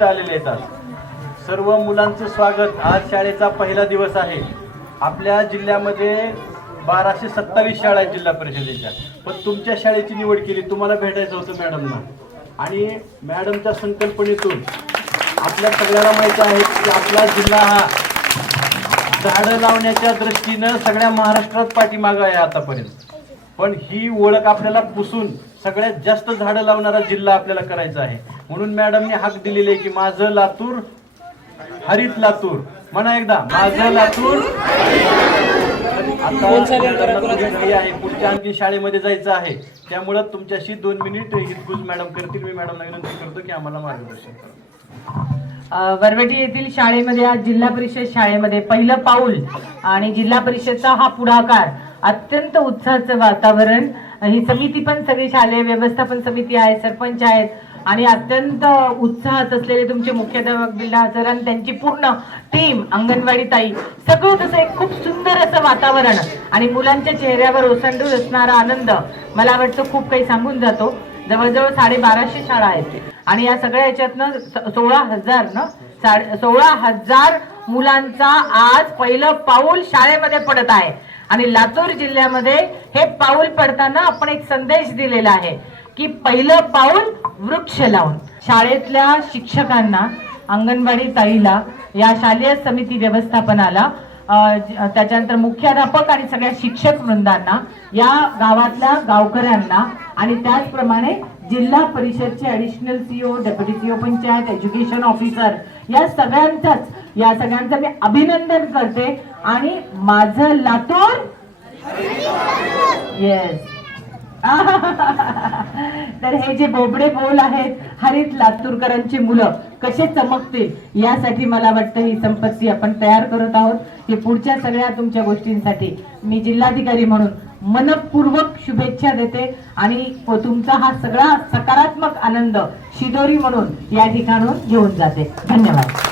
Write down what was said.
इथं आलेले येतात सर्व मुलांचं स्वागत. आज शाळेचा पहिला दिवस आहे. आपल्या जिल्ह्यामध्ये बाराशे सत्तावीस शाळा आहेत जिल्हा परिषदेच्या. पण तुमच्या शाळेची निवड केली. तुम्हाला भेटायचं होतं मॅडमना. आणि मॅडमच्या संकल्पनेतून आपल्या सगळ्याला माहिती आहे की आपला जिल्हा हा झाडं लावण्याच्या दृष्टीनं सगळ्या महाराष्ट्रात पाठीमागं आहे आतापर्यंत. पण ही ओळख आपल्याला पुसून सगळ्यात जास्त झाडं लावणारा जिल्हा आपल्याला करायचा आहे. म्हणून मॅडमने हाक दिलेली आहे की माझं लातूर हरित लातूर. म्हणा एकदा माझं लातूर आहे पुढच्या आणखी शाळेमध्ये जायचं आहे. त्यामुळं तुमच्याशी दोन मिनिट हितगुज मॅडम करतील. मी मॅडमला विनंती करतो की आम्हाला मार्गदर्शन करा. वरवटी येथील शाळेमध्ये आज जिल्हा परिषद शाळेमध्ये पहिलं पाऊल आणि जिल्हा परिषदचा हा पुढाकार अत्यंत उत्साहाचं वातावरण. ही समिती पण सगळी शालेय व्यवस्थापन समिती आहे सरपंच आहेत आणि अत्यंत उत्साहात असलेले तुमचे मुख्याध्यापक बिल्ला सर आणि त्यांची पूर्ण टीम अंगणवाडी ताई सगळं तसं एक खूप सुंदर असं वातावरण आणि मुलांच्या चेहऱ्यावर ओसंडून असणारा आनंद मला वाटतं खूप काही सांगून जातो. जवळजवळ साडेबाराशे शाळा आहेत. आणि या सगळ्या याच्यातनं सोळा हजार ना साडे सोळा हजार मुलांचा आज पहिलं पाऊल शाळेमध्ये पडत आहे. आणि लातूर जिल्ह्यामध्ये हे पाऊल पडताना आपण एक संदेश दिलेला आहे. की पहिलं पाऊल वृक्ष लावून. शाळेतल्या शिक्षकांना अंगणवाडी ताईला या शालेय समिती व्यवस्थापनाला त्याच्यानंतर मुख्याध्यापक आणि सगळ्या शिक्षक वृंदांना या गावातल्या गावकऱ्यांना आणि त्याचप्रमाणे जिल्हा परिषदचे additional CO deputy CO panchayat education officer या सगळ्यांचाच या सगळ्यांचं मी अभिनंदन करते आणि माझं लातूर येस तर हे जे बोबडे बोल आहेत हरित लातूरकरांची मुलं कसे चमकतील यासाठी मला वाटतं ही संपत्ती आपण तयार करत आहोत. हे पुढच्या सगळ्या तुमच्या गोष्टींसाठी मी जिल्हाधिकारी म्हणून मनपूर्वक शुभेच्छा देते आणि तुमचा हा सगळा सकारात्मक आनंद शिदोरी म्हणून या ठिकाणून घेऊन जाते. धन्यवाद.